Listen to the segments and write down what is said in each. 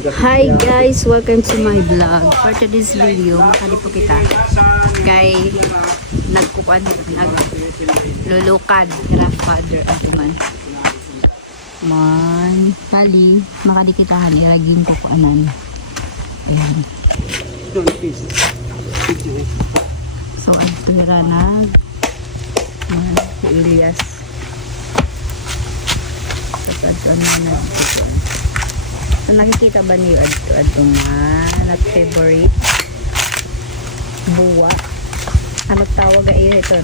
Hi guys, welcome to my vlog. For today's video, makali po kita kay naglulukad grandfather at man. Kali, makali kita haniraging kukuanan. Ayan. So, ang tira na. Ayan, si Elias. Sa na so, nakikita ba niyo adto nga not favorite buwa ano tawag ay ito.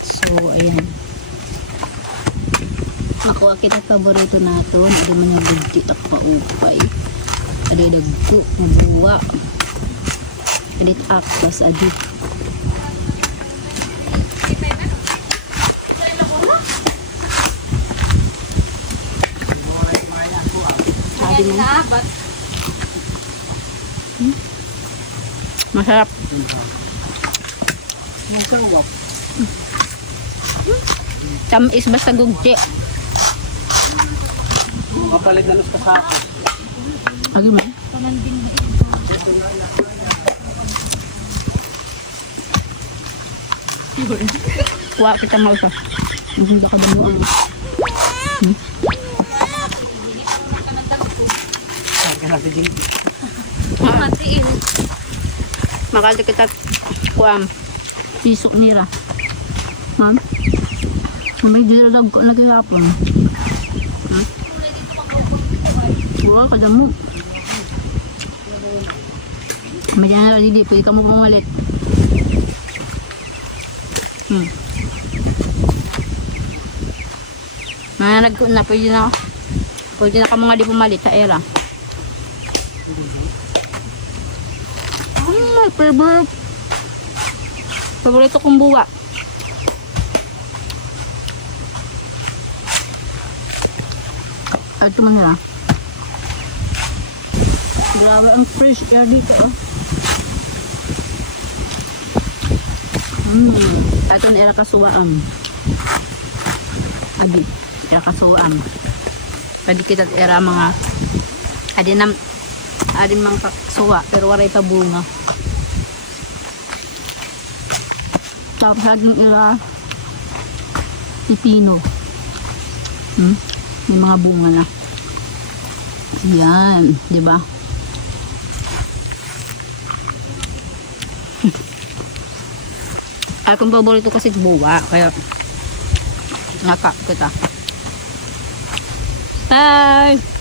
So ayan, ako kita paborito nato adi man nga bugti tak paupay adi dagko nga buwa adi aklas adi masarap. Masarap. Tamis basta gugti. Kapalit na nus kasako. Agi man. Kuha kita nga usa. Hindi ka damuan. Matiin. Makali kita kuam isok nira. Ma'am. May dilag ko lagi hapon. Buwa ka damo. Madyan na lidi, pwede ka mo pumalit. Mananag ko na, pwede na ka mga di pumalit sa era. Paborito kong buwa. Ito man nila. Grabe ang fresh air dito. Ito na era kasuwaam. Abi, era kasuwaam. Pwede kita era mga adin mang suwa pero waray pa bunga. Tapos laging ira pipino. May mga bunga na. Yan, di ba? Akong paborito kasi buwa, kaya ngaka kita. Bye!